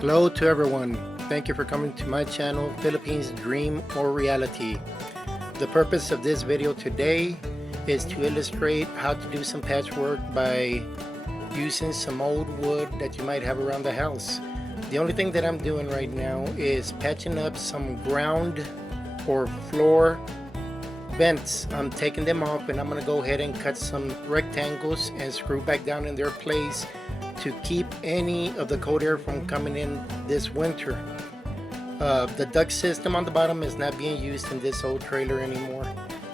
Hello to everyone. Thank you for coming to my channel, Philippines Dream or Reality. The purpose of this video today is to illustrate how to do some patchwork by using some old wood that you might have around the house. The only thing that I'm doing right now is patching up some ground or floor vents. I'm taking them off and I'm going to go ahead and cut some rectangles and screw back down in their place to keep any of the cold air from coming in this winter. The duct system on the bottom is not being used in this old trailer anymore,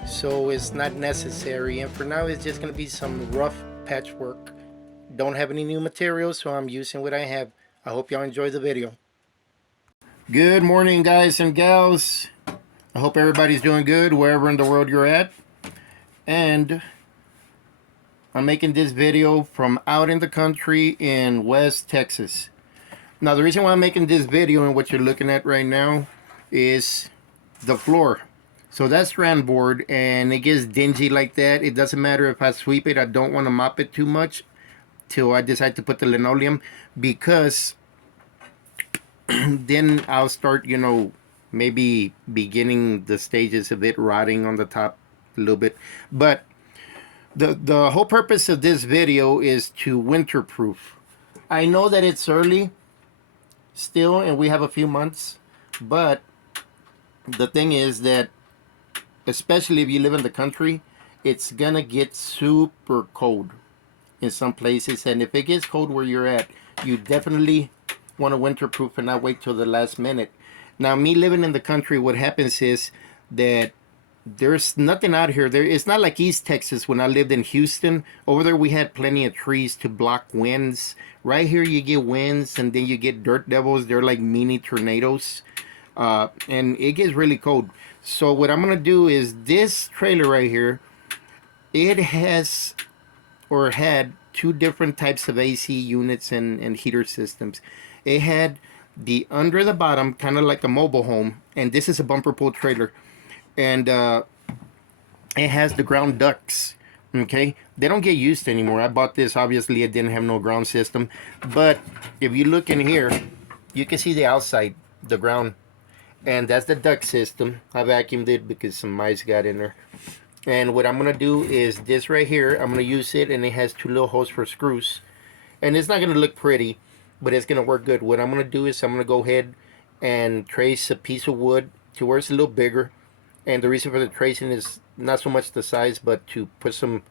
so it's not necessary, and for now it's just going to be some rough patchwork. Don't have any new materials, so I'm using what I have. I hope y'all enjoy the video. Good morning, guys and gals. I hope everybody's doing good wherever in the world you're at. And I'm making this video from out in the country in West Texas. Now, the reason why I'm making this video and what you're looking at right now is the floor. So that's strand board, and it gets dingy like that. It doesn't matter if I sweep it. I don't want to mop it too much till I decide to put the linoleum, because then I'll start, maybe beginning the stages of it rotting on the top a little bit. But the whole purpose of this video is to winterproof. I know that it's early still and we have a few months, but the thing is that, especially if you live in the country, it's gonna get super cold in some places, and if it gets cold where you're at, you definitely want to winterproof and not wait till the last minute. Now, me living in the country, what happens is that there's nothing out here. It's not like East Texas when I lived in Houston. Over there we had plenty of trees to block winds. Right here you get winds, and then you get dirt devils. They're like mini tornadoes, and it gets really cold. So what I'm gonna do is, this trailer right here, it has or had two different types of AC units and heater systems. It had the under the bottom, kind of like a mobile home, and this is a bumper pull trailer, and it has the ground ducts. Okay, they don't get used anymore. I bought this, obviously it didn't have no ground system, but if you look in here, you can see the outside, the ground, and that's the duct system. I vacuumed it because some mice got in there. And what I'm gonna do is this right here, I'm gonna use it, and it has two little holes for screws, and it's not gonna look pretty, but it's gonna work good. What I'm gonna do is I'm gonna go ahead and trace a piece of wood to where it's a little bigger, and the reason for the tracing is not so much the size, but to put some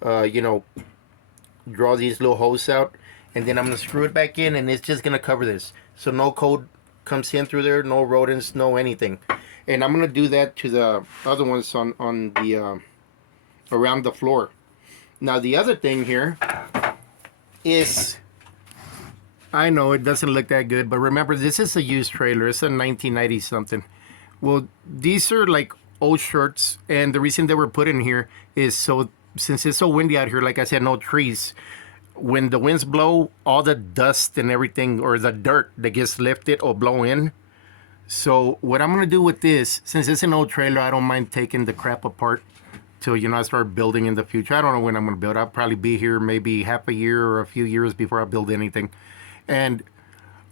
draw these little holes out, and then I'm gonna screw it back in, and it's just gonna cover this so no cold comes in through there, no rodents, no anything. And I'm gonna do that to the other ones on the around the floor. Now, the other thing here is, I know it doesn't look that good, but remember, this is a used trailer. It's a 1990 something. Well, these are like old shirts, and the reason they were put in here is so, since it's so windy out here, like I said, no trees, when the winds blow, all the dust and everything, or the dirt that gets lifted or blow in. So what I'm gonna do with this, since it's an old trailer, I don't mind taking the crap apart till I start building in the future. I don't know when I'm gonna build. I'll probably be here maybe half a year or a few years before I build anything. And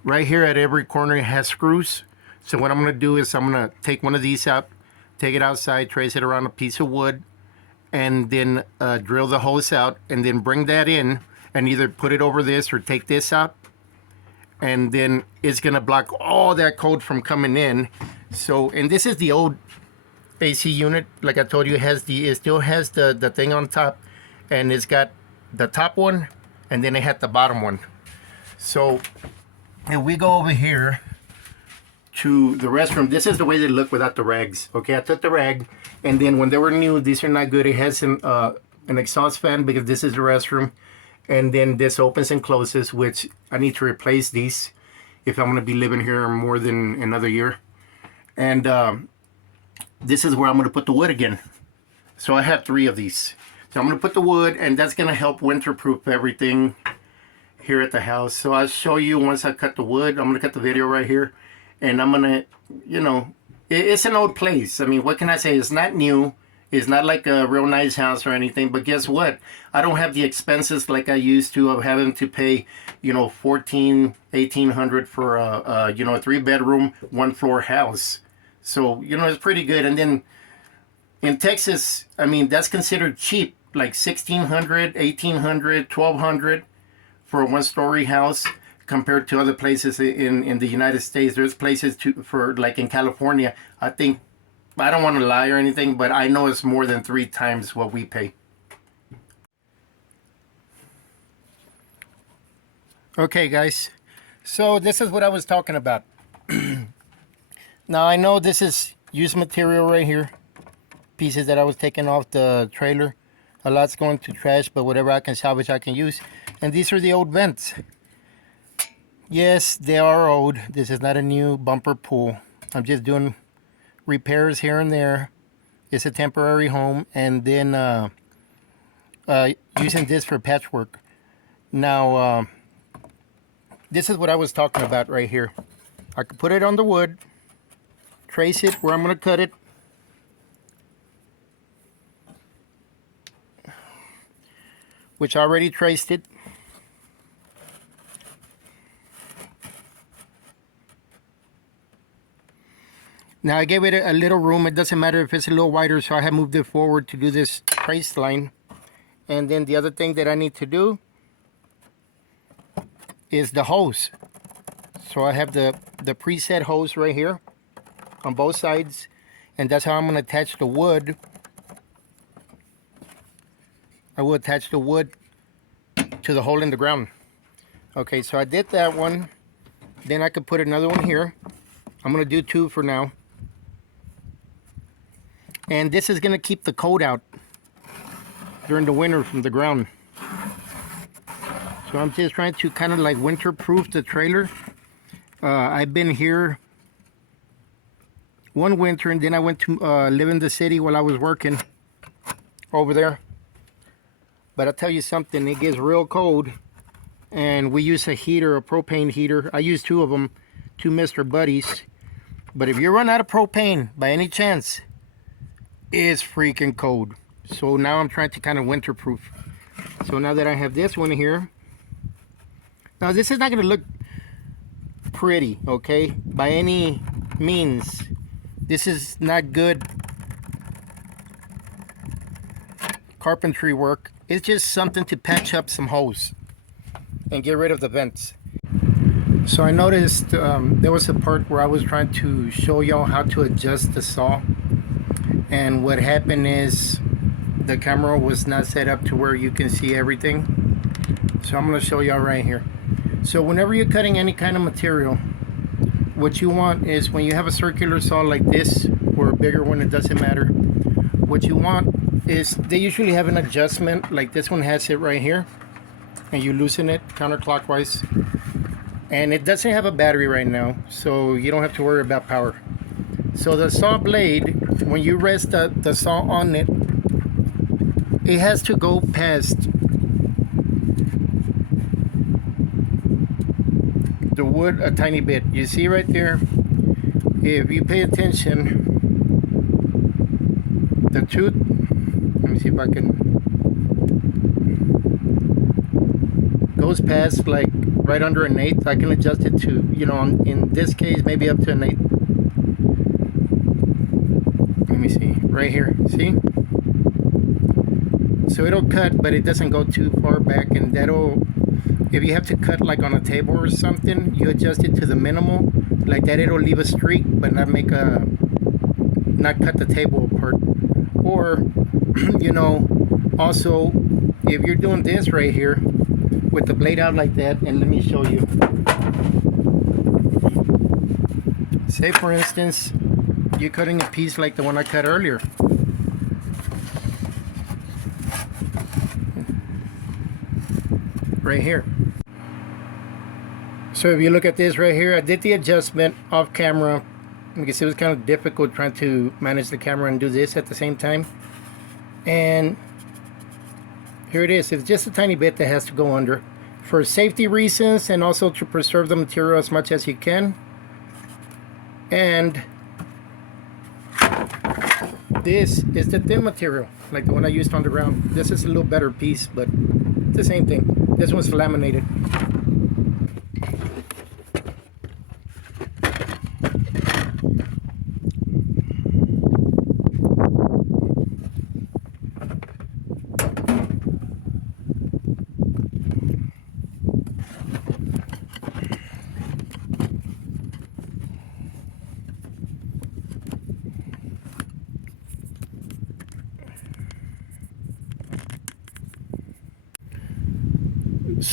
right here at every corner it has screws. So what I'm gonna do is I'm gonna take one of these out, take it outside, trace it around a piece of wood, and then drill the holes out, and then bring that in and either put it over this or take this out, and then it's gonna block all that cold from coming in. So, and this is the old AC unit, like I told you, it still has the thing on top, and it's got the top one, and then it had the bottom one. So if we go over here to the restroom, this is the way they look without the rags. Okay, I took the rag, and then when they were new, these are not good. It has an exhaust fan, because this is the restroom, and then this opens and closes, which I need to replace these if I'm going to be living here more than another year. And this is where I'm going to put the wood again. So I have 3 of these. So I'm going to put the wood, and that's going to help winterproof everything here at the house. So I'll show you once I cut the wood. I'm going to cut the video right here, and I'm going to, it's an old place. I mean, what can I say? It's not new. It's not like a real nice house or anything, but guess what? I don't have the expenses like I used to of having to pay, you know, 1800 for a you know, a 3-bedroom, 1-floor house. So, you know, it's pretty good. And then in Texas, I mean, that's considered cheap, like 1600, 1800, 1200 for a 1-story house compared to other places in the United States. There's places for like in California, I think, I don't want to lie or anything, but I know it's more than 3 times what we pay. Okay, guys, so this is what I was talking about. Now, I know this is used material right here, pieces that I was taking off the trailer. A lot's going to trash, but whatever I can salvage, I can use. And these are the old vents. Yes, they are old. This is not a new bumper pull. I'm just doing repairs here and there. It's a temporary home, and then using this for patchwork. Now, this is what I was talking about right here. I could put it on the wood, trace it where I'm going to cut it, which I already traced it. Now I gave it a little room. It doesn't matter if it's a little wider, so I have moved it forward to do this trace line. And then the other thing that I need to do is the hose. So I have the preset hose right here on both sides, and that's how I'm going to attach the wood. I will attach the wood to the hole in the ground. Okay, so I did that one. Then I could put another one here. I'm going to do 2 for now. And this is going to keep the cold out during the winter from the ground. So I'm just trying to kind of like winter-proof the trailer. I've been here one winter, and then I went to live in the city while I was working over there. But I'll tell you something, it gets real cold, and we use a heater, a propane heater. I use 2 of them, 2 Mr. Buddies. But if you run out of propane by any chance, it's freaking cold. So now I'm trying to kind of winterproof. So now that I have this one here, now this is not going to look pretty, okay, by any means. This is not good carpentry work. It's just something to patch up some holes and get rid of the vents. So I noticed there was a part where I was trying to show y'all how to adjust the saw, and what happened is the camera was not set up to where you can see everything. So I'm going to show y'all right here. So whenever you're cutting any kind of material, what you want is, when you have a circular saw like this, or a bigger one, it doesn't matter, what you want is, they usually have an adjustment, like this one has it right here, and you loosen it counterclockwise, and it doesn't have a battery right now, so you don't have to worry about power. So the saw blade, when you rest the saw on it, it has to go past the wood a tiny bit. You see right there, if you pay attention, the tooth, let me see if I can, goes past like right under 1/8. I can adjust it to, you know, in this case maybe up to 1/8. Let me see right here, see? So it'll cut, but it doesn't go too far back, and that'll, if you have to cut like on a table or something, you adjust it to the minimal, like that, it'll leave a streak but not make a, not cut the table apart. Or you know, also if you're doing this right here with the blade out like that, and let me show you, say for instance you're cutting a piece like the one I cut earlier, right here. So if you look at this right here, I did the adjustment off camera because it was kind of difficult trying to manage the camera and do this at the same time. And here it is. It's just a tiny bit that has to go under for safety reasons, and also to preserve the material as much as you can. And this is the thin material, like the one I used on the ground. This is a little better piece, but it's the same thing. This one's laminated.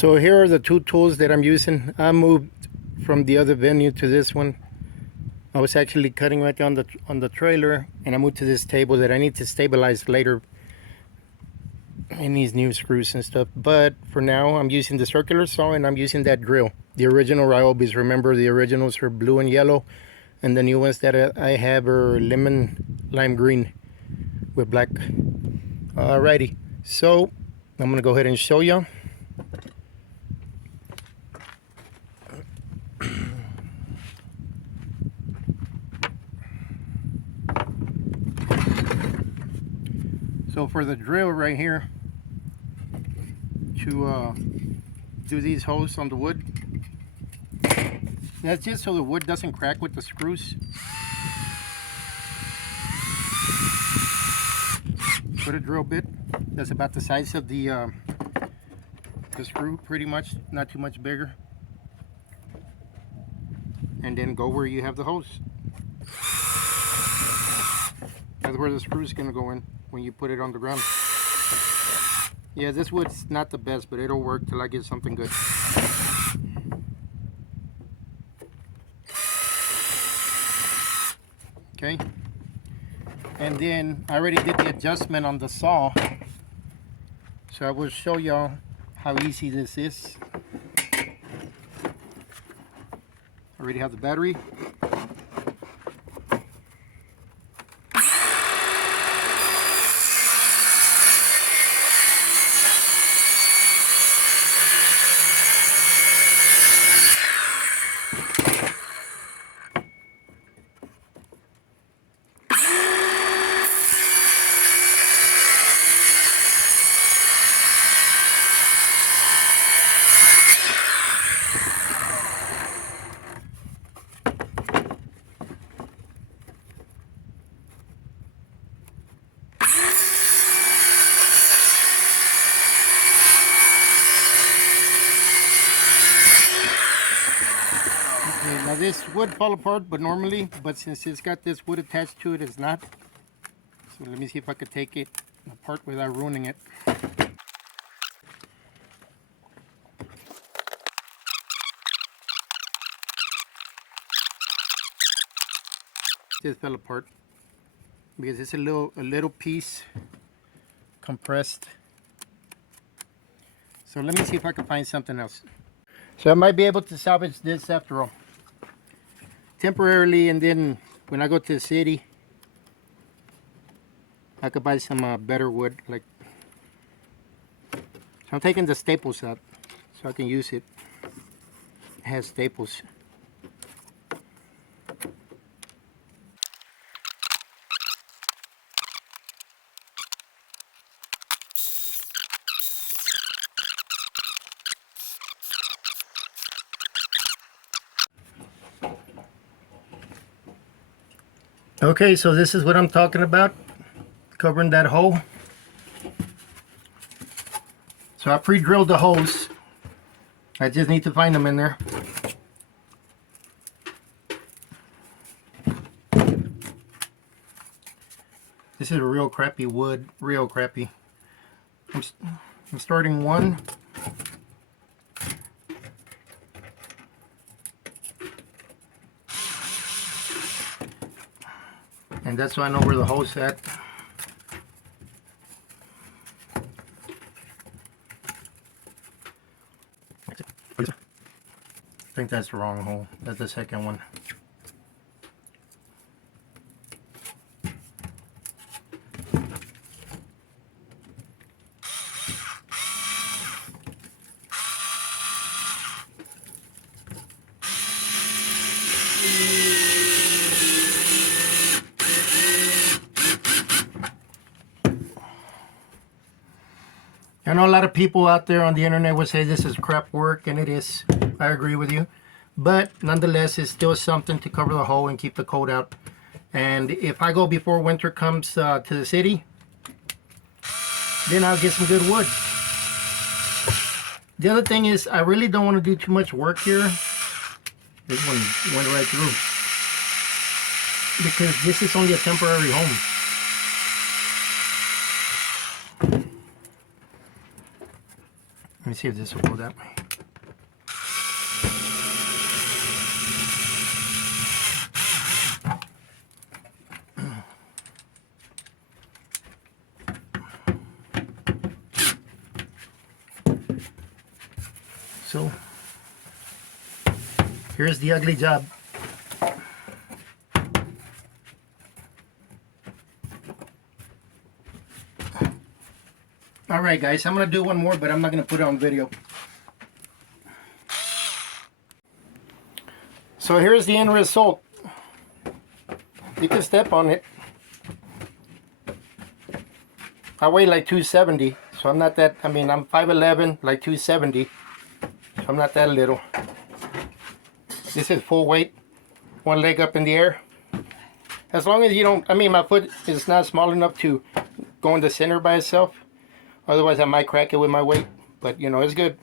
So here are the two tools that I'm using. I moved from the other venue to this one. I was actually cutting right on the trailer, and I moved to this table that I need to stabilize later in these new screws and stuff. But for now, I'm using the circular saw, and I'm using that drill. The original Ryobis. Remember, the originals are blue and yellow, and the new ones that I have are lime green with black. Alrighty, so I'm gonna go ahead and show you. So for the drill right here, to do these holes on the wood, that's just so the wood doesn't crack with the screws. Put a drill bit that's about the size of the screw, pretty much, not too much bigger, and then go where you have the hose. That's where the screw is going to go in when you put it on the ground. Yeah, this wood's not the best, but it'll work till I get something good. Okay, and then I already did the adjustment on the saw, so I will show y'all how easy this is. I already have the battery. Okay, now this would fall apart, but since it's got this wood attached to it, it's not. So let me see if I could take it apart without ruining it. This fell apart because it's a little piece compressed. So let me see if I can find something else. So I might be able to salvage this after all, temporarily, and then when I go to the city, I could buy some better wood. So I'm taking the staples out so I can use it. It has staples. Okay, so this is what I'm talking about, covering that hole. So I pre-drilled the holes. I just need to find them in there. This is a real crappy wood, real crappy. I'm starting one. And that's why I know where the hole's at. I think that's the wrong hole. That's the second one. I know a lot of people out there on the internet would say this is crap work, and it is. I agree with you. But nonetheless, it's still something to cover the hole and keep the cold out. And if I go before winter comes to the city, then I'll get some good wood. The other thing is, I really don't want to do too much work here. This one went right through. Because this is only a temporary home. me see if this will go that way. So, here's the ugly job. Alright guys, I'm going to do one more, but I'm not going to put it on video. So here's the end result. You can step on it. I weigh like 270, so I'm not that, I mean, I'm 5'11", like 270. So I'm not that little. This is full weight. One leg up in the air. As long as you don't, I mean, my foot is not small enough to go in the center by itself. Otherwise, I might crack it with my weight. But, you know, it's good.